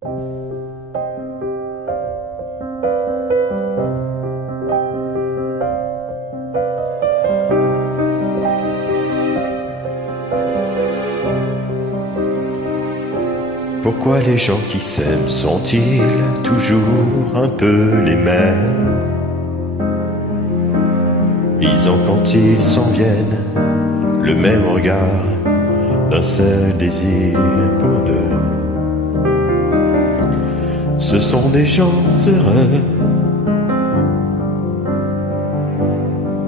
Pourquoi les gens qui s'aiment sont-ils toujours un peu les mêmes? Ils ont quand ils s'en viennent le même regard d'un seul désir pour deux. Ce sont des gens heureux.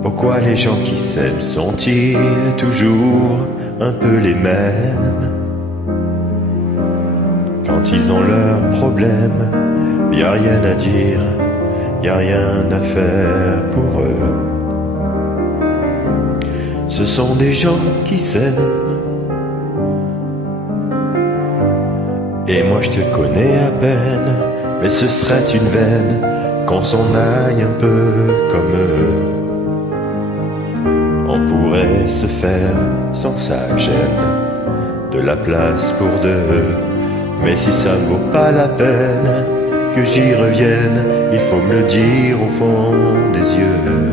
Pourquoi les gens qui s'aiment sont-ils toujours un peu les mêmes? Quand ils ont leurs problèmes, y a rien à dire, y a rien à faire pour eux. Ce sont des gens qui s'aiment. Et moi je te connais à peine, mais ce serait une veine qu'on s'en aille un peu comme eux. On pourrait se faire sans que ça gêne, de la place pour deux. Mais si ça ne vaut pas la peine que j'y revienne, il faut me le dire au fond des yeux.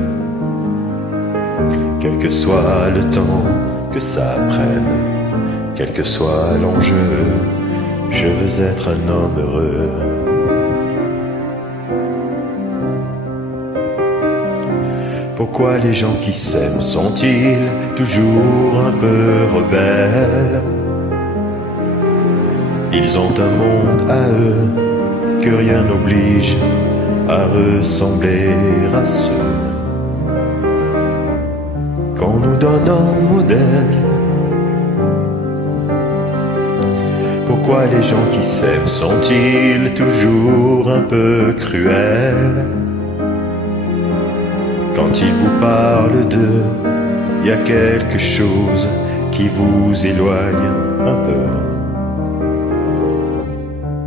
Quel que soit le temps que ça prenne, quel que soit l'enjeu, je veux être un homme heureux. Pourquoi les gens qui s'aiment sont-ils toujours un peu rebelles? Ils ont un monde à eux que rien n'oblige à ressembler à ceux qu'on nous donne en modèle. Pourquoi les gens qui s'aiment sont-ils toujours un peu cruels? Quand ils vous parlent d'eux, y a quelque chose qui vous éloigne un peu.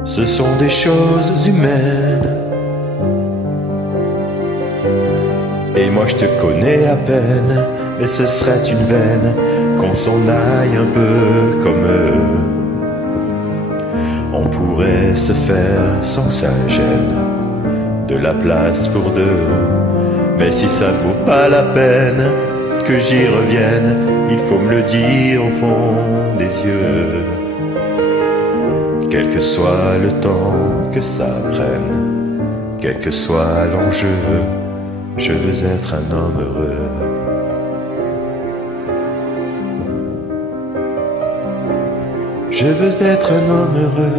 Ce sont des choses humaines. Et moi je te connais à peine, mais ce serait une veine qu'on s'en aille un peu comme eux. On pourrait se faire sans que ça gêne, de la place pour deux. Mais si ça ne vaut pas la peine que j'y revienne, il faut me le dire au fond des yeux. Quel que soit le temps que ça prenne, quel que soit l'enjeu, je veux être un homme heureux. Je veux être un homme heureux.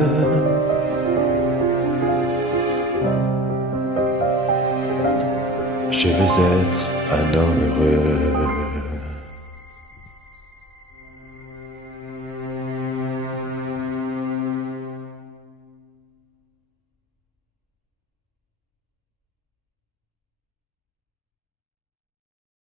Je veux être un homme heureux.